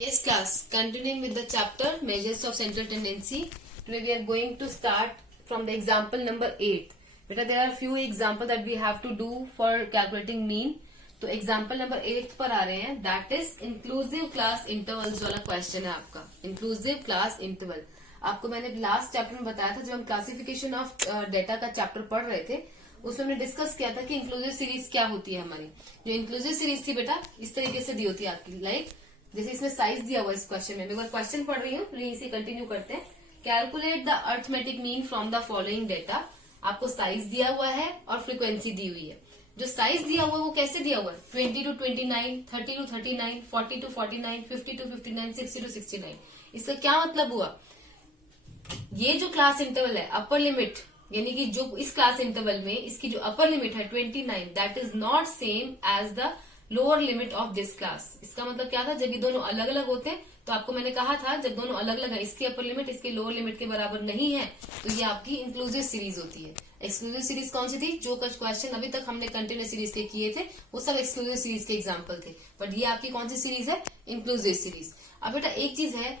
Yes class, continuing with the chapter measures of central tendency. Today we are going to start from the example number 8. Beta there are few example that we have to do for calculating mean. तो example number 8 पर आ रहे हैं, that is inclusive class intervals वाला question है आपका. Inclusive class interval. आपको मैंने last chapter में बताया था, जब हम क्लासिफिकेशन ऑफ डेटा का चैप्टर पढ़ रहे थे उसमें हमने डिस्कस किया था कि इंक्लूसिव सीरीज क्या होती है हमारी. जो इंक्लूसिव सीरीज थी बेटा इस तरीके से दी होती है आपकी, लाइक जैसे इसमें साइज दिया हुआ इस क्वेश्चन में. मैं क्वेश्चन पढ़ रही हूँ, यहीं से कंटिन्यू करते हैं. Calculate the arithmetic mean from the following data. आपको साइज दिया हुआ है और फ्रीक्वेंसी दी हुई है. जो साइज दिया हुआ है वो कैसे दिया हुआ है? 20 to 29, 30 to 39, 40 to 49, 50 to 59, 60 to 69. इसका क्या मतलब हुआ? ये जो क्लास इंटरवल है अपर लिमिट, यानी कि जो इस क्लास इंटरवल में इसकी जो अपर लिमिट है 29, that is not same as the lower limit of this class. इसका मतलब क्या था? जब ये दोनों अलग अलग होते हैं तो आपको मैंने कहा था जब दोनों अलग अलग है, इसकी अपर लिमिट इसकी लोअर लिमिट के बराबर नहीं है, तो ये आपकी इंक्लूसिव सीरीज होती है. एक्सक्लूसिव सीरीज कौन सी थी? जो कुछ क्वेश्चन अभी तक हमने कंटिन्यूस सीरीज के किए थे वो सब एक्सक्लूसिव सीरीज के एग्जाम्पल थे, बट ये आपकी कौन सी सीरीज है? Inclusive series. अब बेटा एक चीज है,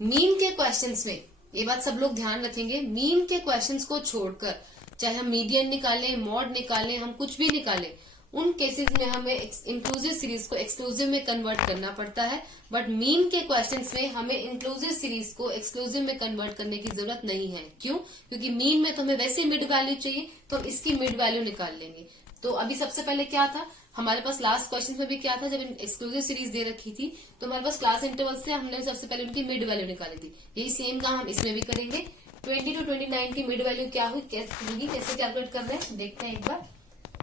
मीन के क्वेश्चंस में ये बात सब लोग ध्यान रखेंगे, मीन के क्वेश्चंस को छोड़कर चाहे हम मीडियन निकालें, मॉड निकालें, हम कुछ भी निकालें, उन केसेस में हमें इंक्लूसिव सीरीज को एक्सक्लूसिव में कन्वर्ट करना पड़ता है. बट मीन के क्वेश्चंस में हमें इंक्लूसिव सीरीज को एक्सक्लूसिव में कन्वर्ट करने की जरूरत नहीं है. क्यों? क्योंकि मीन में तो हमें वैसे मिड वैल्यू चाहिए, तो हम इसकी मिड वैल्यू निकाल लेंगे. तो अभी सबसे पहले क्या था हमारे पास, लास्ट क्वेश्चन में भी क्या था, जब एक्सक्लूसिव सीरीज दे रखी थी तो हमारे पास क्लास इंटरवल से हमने सबसे पहले उनकी मिड वैल्यू निकाली थी. यही सेम काम हम इसमें भी करेंगे. 20 to 29 की मिड वैल्यू क्या हुई, कैसे कैलकुलेट कर रहे हैं देखते हैं एक बार.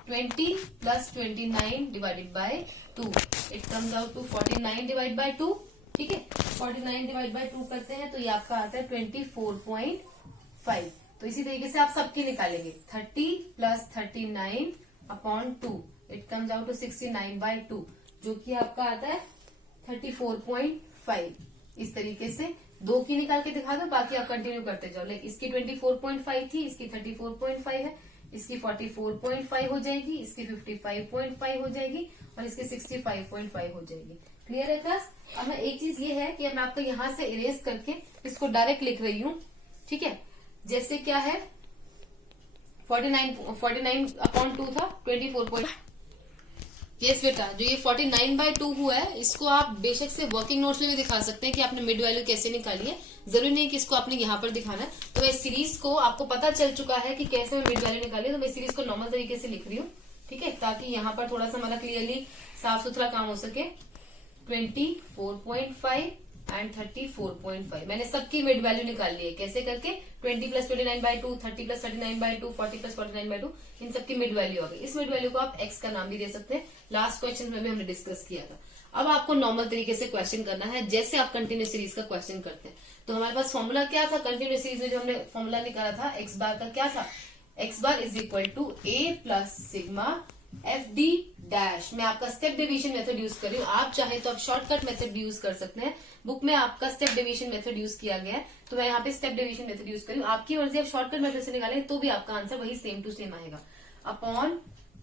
20 plus 29 divided by 2, it comes out to 49 divided by 2. ठीक है, 49 divided by 2 करते हैं तो ये आपका आता है 24.5. तो इसी तरीके से आप सबकी निकालेंगे. 30 plus 39 upon 2, it comes out to 69 by 2, जो कि आपका आता है 34.5. इस तरीके से दो की निकाल के दिखा दो, बाकी आप कंटिन्यू करते जाओ. लाइक इसकी 24.5 थी, इसकी 34.5 है, इसकी 44.5 हो जाएगी, इसकी 55.5 हो जाएगी और इसकी 65.5 हो जाएगी. क्लियर है क्लास? अब मैं एक चीज ये है कि मैं आपको यहां से इरेज करके इसको डायरेक्ट लिख रही हूँ. ठीक है, जैसे क्या है 49 अपॉन 2 था 24. यस बेटा, जो ये 49/2 हुआ है इसको आप बेशक से वर्किंग नोट्स में भी दिखा सकते हैं कि आपने मिड वैल्यू कैसे निकाली है. जरूरी नहीं कि इसको आपने यहाँ पर दिखाना है. तो मैं सीरीज को आपको पता चल चुका है कि कैसे मैं मिड वैल्यू निकाली, तो मैं सीरीज को नॉर्मल तरीके से लिख रही हूँ. ठीक है, ताकि यहाँ पर थोड़ा सा हमारा क्लियरली साफ सुथरा काम हो सके. 24.5 एंड 34.5 मैंने सबकी मिड वैल्यू निकाल ली है. कैसे करके? 20 plus 29/2, 30 plus 39/2, 40 plus 49/2, इन सबकी मिड वैल्यू आ गई. इस मिड वैल्यू को आप एक्स का नाम भी दे सकते हैं. लास्ट क्वेश्चन में भी हमने डिस्कस किया था. अब आपको नॉर्मल तरीके से क्वेश्चन करना है जैसे आप कंटिन्यूस सीरीज का क्वेश्चन करते हैं. तो हमारे पास फॉर्मूला क्या था कंटिन्यूस सीरीज में? जो हमने फॉर्मूला निकाला था एक्स बार का, क्या था? X bar is equal to A plus sigma F D dash. मैं आपका स्टेप डिवीजन मेथड यूज कर रही हूँ. आप चाहे तो आप शॉर्टकट मेथड भी यूज कर सकते हैं. बुक में आपका स्टेप डिवीजन मेथड यूज किया गया है, तो मैं यहाँ पे स्टेप डिवीजन मेथड यूज कर रही हूँ. आपकी मर्जी, आप शॉर्टकट मेथड से निकालें तो भी आपका आंसर वही सेम टू सेम आएगा. अपॉन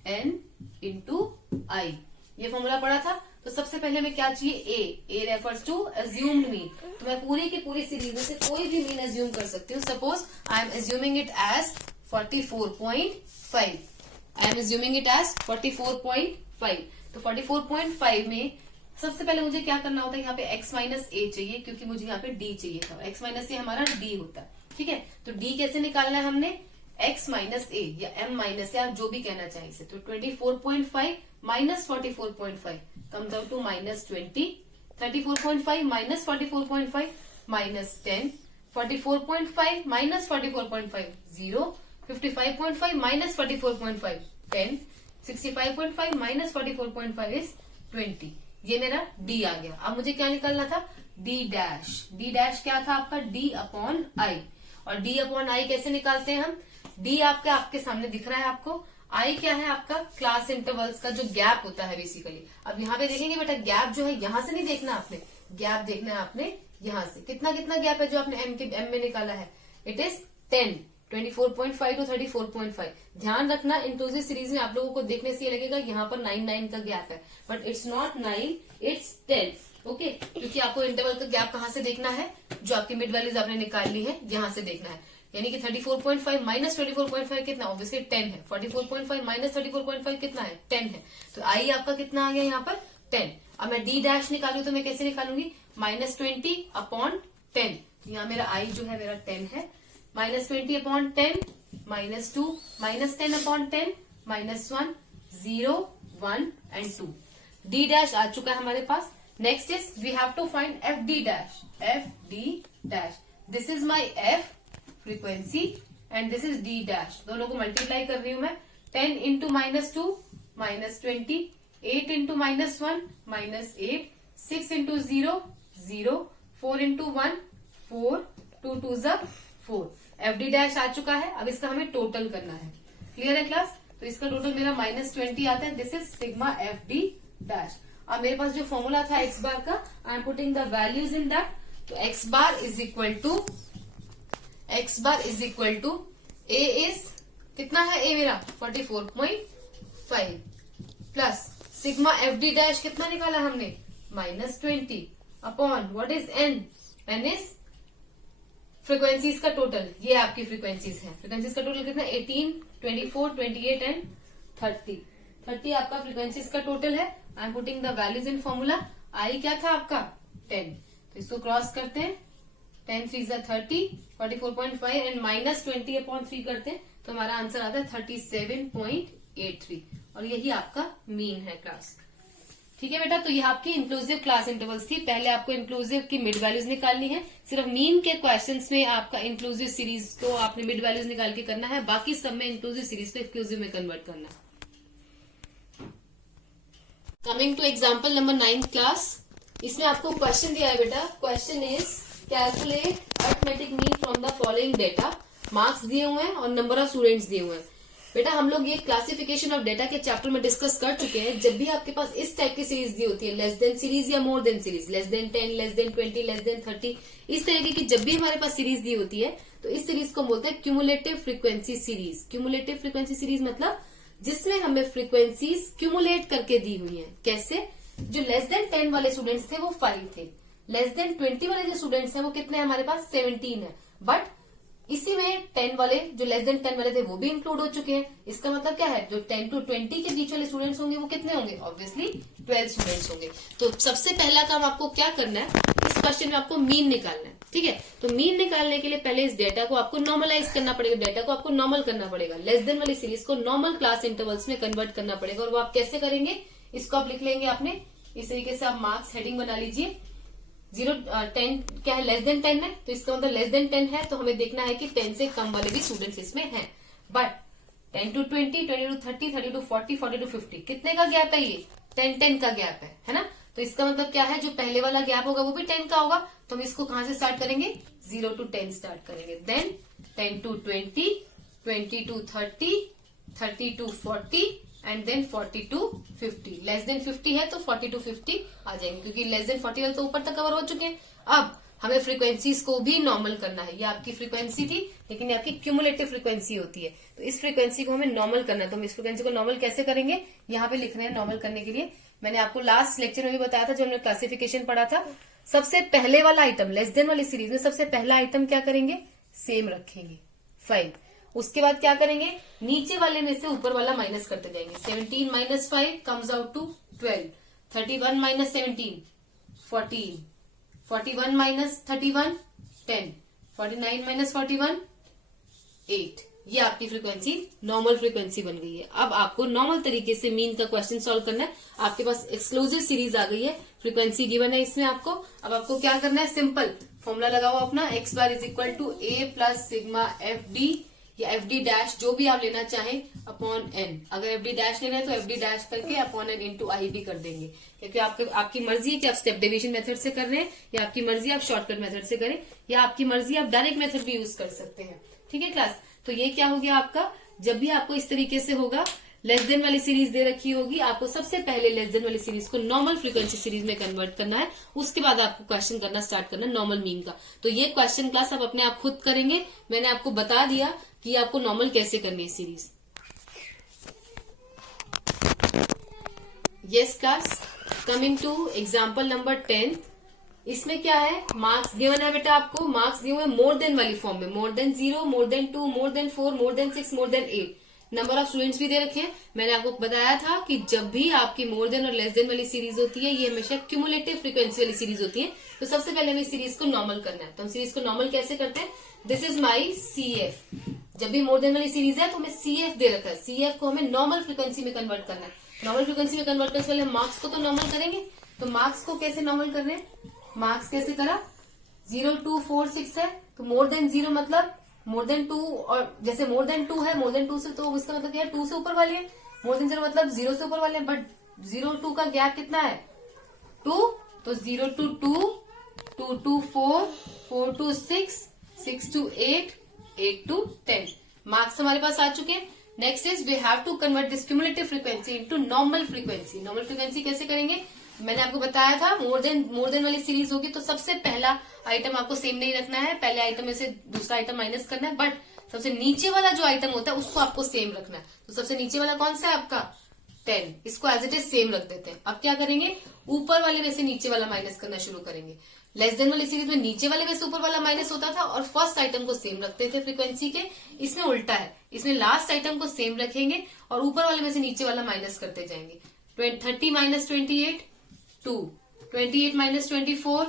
एन इंटू आई, ये फॉर्मूला पढ़ा था. तो सबसे पहले हमें क्या चाहिए? ए रेफर्स टू एज्यूम्ड मीन. तो मैं पूरी की पूरी सीरीज में से कोई भी मीन एज्यूम कर सकती हूँ. Suppose I am assuming it as 44.5. I am assuming it as 44.5. तो 44.5 में सबसे पहले मुझे क्या करना होता है? यहाँ पे x माइनस ए चाहिए, क्योंकि मुझे यहाँ पे d चाहिए था. x माइनस ए हमारा d होता है. ठीक है, तो d कैसे निकालना है हमने? x माइनस ए या m माइनस ए, आप जो भी कहना चाहें इसे. तो 24.5 minus 44.5 comes out to minus 20. 34.5 minus 44.5 minus 10. 44.5 minus 44.5 0. 55.5 minus 44.5 10. 65.5 minus 44.5 is 20. ये मेरा d आ गया. अब मुझे क्या निकालना था? d dash. d डैश क्या था आपका? d upon I. और d अपॉन आई कैसे निकालते हैं हम? d आपका आपके सामने दिख रहा है आपको. i क्या है? आपका क्लास इंटरवल्स का जो गैप होता है बेसिकली. अब यहाँ पे देखेंगे बेटा, गैप जो है यहाँ से नहीं देखना आपने, गैप देखना है आपने यहाँ से. कितना कितना गैप है जो आपने m में निकाला है? It is 10. 24.5 to 34.5. ध्यान रखना इंक्लूसिव सीरीज में आप लोगों को देखने से ये लगेगा यहाँ पर 9 का गैप है, but it's not 9, it's 10. Okay, क्योंकि आपको इंटरवल का गैप कहाँ से देखना है, जो आपकी मिड वैल्यूज आपने निकाल ली है यहाँ से देखना है। यानी कि 34.5 माइनस 24.5 कितना, ऑब्वियसली 10 है। 44.5 माइनस 34.5 कितना है, 10 है। तो आई आपका कितना आ गया यहाँ पर, 10। अब मैं डी डैश निकालू तो मैं कैसे निकालूंगी, -20 अपॉन 10। यहाँ मेरा आई जो है मेरा 10 है, -20 upon 10, -2, -10 upon 10, -1, 0, 1 and 2। D dash आ चुका है हमारे पास। Next is we have to find F D dash. F D dash, this is my F frequency and this is D dash. दोनों को मल्टीप्लाई कर रही हूं मैं। 10 into -2 -20, 8 into -1 -8, 6 into 0 0, 4 into 1 4, 2 2 4। F D dash आ चुका है। अब इसका हमें टोटल करना है। क्लियर है क्लास? तो इसका टोटल मेरा -20 आता है। This is sigma F D dash. अब मेरे पास जो फॉर्मूला था एक्स बार का, I am putting the values in that. तो X bar is equal to A is कितना है, ए मेरा 44.5 plus sigma F D dash कितना निकाला हमने, -20 upon what is N, N is frequencies का टोटल। ये आपकी फ्रीक्वेंसीज है। फ्रीक्वेंसीज का टोटल कितना, 18, 24, 28 एंड 30। 30 आपका फ्रीक्वेंसीज का टोटल है। I am putting the values in formula. I क्या था आपका 10, तो इसको क्रॉस करते हैं। 10 3 30, 44.5 एंड -20 अपॉन 3 करते हैं तो हमारा आंसर आता है 37.83। और यही आपका मीन है क्लास। ठीक है बेटा, तो ये आपकी इंक्लूसिव क्लास इंटरवल्स थी। पहले आपको इंक्लूसिव की मिड वैल्यूज निकालनी है। सिर्फ मीन के क्वेश्चंस में आपका इंक्लूसिव सीरीज को आपने मिड वैल्यूज निकाल के करना है, बाकी सब में इंक्लूसिव सीरीज को एक्सक्लूसिव में कन्वर्ट करना है। Coming to example number 9 class, इसमें आपको क्वेश्चन दिया है बेटा। Question is calculate arithmetic mean from the following data. Marks दिए हुए हैं और नंबर ऑफ स्टूडेंट्स दिए हुए हैं। बेटा हम लोग ये क्लासिफिकेशन ऑफ डेटा के चैप्टर में डिस्कस कर चुके हैं। जब भी आपके पास इस टाइप की सीरीज दी होती है, लेस देन सीरीज या more than series, less than 10, less than 20, less than 30, इस तरीके की जब भी हमारे पास सीरीज दी होती है तो इस सीरीज को बोलते हैं cumulative frequency series. Cumulative frequency series मतलब जिसमें हमें फ्रीक्वेंसीज क्यूमुलेट करके दी हुई है। कैसे? जो लेस देन 10 वाले स्टूडेंट्स थे वो 5 थे, लेस देन 20 वाले जो स्टूडेंट्स हैं वो कितने हमारे पास 17 है। बट इसी में 10 वाले, जो लेस देन 10 वाले थे वो भी इंक्लूड हो चुके हैं। इसका मतलब क्या है, जो 10 to 20 के बीच वाले स्टूडेंट्स होंगे वो कितने होंगे, ऑब्वियसली 12 स्टूडेंट्स होंगे। तो सबसे पहला काम आपको क्या करना है, इस क्वेश्चन में आपको मीन निकालना है। ठीक है, तो मीन निकालने के लिए पहले इस डेटा को आपको नॉर्मलाइज करना पड़ेगा, डेटा को आपको नॉर्मल करना पड़ेगा। लेस देन वाली सीरीज को नॉर्मल क्लास इंटरवल्स में कन्वर्ट करना पड़ेगा। और वो आप कैसे करेंगे, इसको आप लिख लेंगे आपने इस तरीके से। आप मार्क्स हेडिंग बना लीजिए। 10 क्या है, लेस देन 10 है, तो इसका मतलब लेस देन 10 है तो हमें देखना है कि 10 से कम वाले भी स्टूडेंट्स इसमें हैं। But 10 to 20, 20 to 30, 30 to 40, 40 to 50 कितने का गैप है, ये 10 का गैप है ना। तो इसका मतलब क्या है, जो पहले वाला गैप होगा वो भी 10 का होगा। तो हम इसको कहां से स्टार्ट करेंगे, 0 to 10 स्टार्ट करेंगे। Then 10 to 20, 20 to 30, 30 to 40 and then 40 to 50। Less than 50 है तो 40 to 50 आ जाएंगे, क्योंकि लेस देन 40 वाले तो ऊपर तक कवर हो चुके हैं। अब हमें फ्रीक्वेंसीज को भी नॉर्मल करना है। ये आपकी फ्रीक्वेंसी थी, लेकिन ये आपकी क्यूमुलेटिव फ्रीक्वेंसी होती है। तो इस फ्रीक्वेंसी को हमें नॉर्मल करना है। तो हम इस फ्रीक्वेंसी को नॉर्मल कैसे करेंगे, यहाँ पे लिख रहे हैं नॉर्मल करने के लिए। मैंने आपको लास्ट लेक्चर में भी बताया था, जब हमने क्लासिफिकेशन पढ़ा था। सबसे पहले वाला आइटम, लेस देन वाली सीरीज में सबसे पहला आइटम क्या करेंगे, सेम रखेंगे 5। उसके बाद क्या करेंगे, नीचे वाले में से ऊपर वाला माइनस करते जाएंगे। 17 - 5 कम्स आउट टू 12, 31 - 17 14, 41 - 31 10, 49 - 41 8। ये आपकी फ्रीक्वेंसी नॉर्मल फ्रीक्वेंसी बन गई है। अब आपको नॉर्मल तरीके से मीन का क्वेश्चन सॉल्व करना है। आपके पास एक्सक्लूसिव सीरीज आ गई है, फ्रीक्वेंसी गिवन है इसमें आपको। अब आपको क्या करना है, सिंपल फॉर्मूला लगाओ अपना। X bar is equal to A plus sigma F d या एफ डी डैश, जो भी आप लेना चाहें, अपॉन एन। अगर एफ डी डैश लेना है तो एफ डी डैश करके अपॉन एन इंटू आई भी कर देंगे, क्योंकि आपकी मर्जी है कि आप स्टेप डिवीजन मेथड से कर रहे हैं, या आपकी मर्जी आप शॉर्टकट मेथड से करें, या आपकी मर्जी आप डायरेक्ट मेथड भी यूज कर सकते हैं। ठीक है क्लास, तो ये क्या हो गया आपका, जब भी आपको इस तरीके से होगा, लेस देन वाली सीरीज दे रखी होगी, आपको सबसे पहले लेस देन वाली सीरीज को नॉर्मल फ्रीक्वेंसी सीरीज में कन्वर्ट करना है। उसके बाद आपको क्वेश्चन करना स्टार्ट करना है नॉर्मल मीन का। तो ये क्वेश्चन क्लास आप अपने आप खुद करेंगे। मैंने आपको बता दिया कि आपको नॉर्मल कैसे करनी है series. Yes class, coming to example number 10, इसमें क्या है, मार्क्स गिवन है बेटा आपको, मार्क्स दिए हुए मोर देन वाली फॉर्म में, more than 0, more than 2, more than 4, more than 6, more than 8, number of students भी दे रखे हैं। मैंने आपको बताया था कि जब भी आपकी मोर देन और लेस देन वाली सीरीज होती है, ये हमेशा क्यूमुलेटिव फ्रीक्वेंसी वाली सीरीज होती है। तो सबसे पहले हमें सीरीज को नॉर्मल करना है। तो हम सीरीज को नॉर्मल कैसे करते हैं, दिस इज माई CF। जब भी मोर देन वाली सीरीज है तो हमें CF दे रखा है, CF को हमें नॉर्मल फ्रीक्वेंसी में कन्वर्ट करना है। नॉर्मल फ्रीक्वेंसी में कन्वर्ट करने से पहले हम मार्क्स को तो नॉर्मल करेंगे। तो मार्क्स को कैसे नॉर्मल कर रहे हैं, मार्क्स कैसे करा, 0, 2, 4, 6 है, तो मोर देन 0 मतलब मोर देन 2, और जैसे मोर देन 2 है, मोर देन 2 से, तो इसका मतलब क्या है, 2 से ऊपर वाले है। मोर देन 0 मतलब 0 से ऊपर वाले हैं, बट 0 2 का गैप कितना है, 2, तो 0 to 2, 2 to 4, 4 to 6, 6 to 8, 8 to 10। Marks हमारे पास आ चुके हैं। Next is we have to convert this cumulative frequency into normal frequency. Normal frequency कैसे करेंगे, मैंने आपको बताया था, मोर देन वाली सीरीज होगी तो सबसे पहला आइटम आपको सेम नहीं रखना है, पहले आइटम में से दूसरा आइटम माइनस करना है, बट सबसे नीचे वाला जो आइटम होता है उसको आपको सेम रखना है। तो सबसे नीचे वाला कौन सा है आपका, 10, इसको एज इट इज सेम रख देते हैं। अब क्या करेंगे, ऊपर वाले में से नीचे वाला माइनस करना शुरू करेंगे। लेस देन वाली सीरीज में नीचे वाले में से ऊपर वाला माइनस होता था और फर्स्ट आइटम को सेम रखते थे फ्रीक्वेंसी के। इसमें उल्टा है, इसमें लास्ट आइटम को सेम रखेंगे और ऊपर वाले में से नीचे वाला माइनस करते जाएंगे। 30 minus 28, 2, 28 minus 24,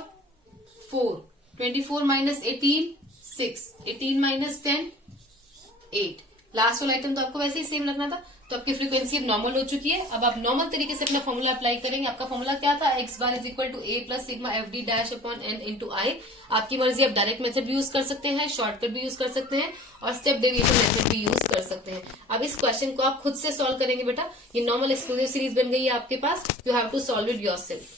4, 24 minus 18, 6, 18 minus 10, 8। Last वाला आइटम तो आपको वैसे ही सेम रखना था। तो आपकी फ्रीक्वेंसी अब नॉर्मल हो चुकी है। अब आप नॉर्मल तरीके से अपना फॉर्मूला अप्लाई करेंगे। आपका फॉर्मूला क्या था, x bar is equal to a plus sigma fd dash upon n into I. आपकी मर्जी, आप डायरेक्ट मेथड भी यूज कर सकते हैं, शॉर्टकट भी यूज कर सकते हैं और स्टेप डेविएशन मेथड भी यूज कर सकते हैं। अब इस क्वेश्चन को आप खुद से सॉल्व करेंगे बेटा। ये नॉर्मल एक्सक्लूसिव सीरीज बन गई है आपके पास, you have to solve it yourself.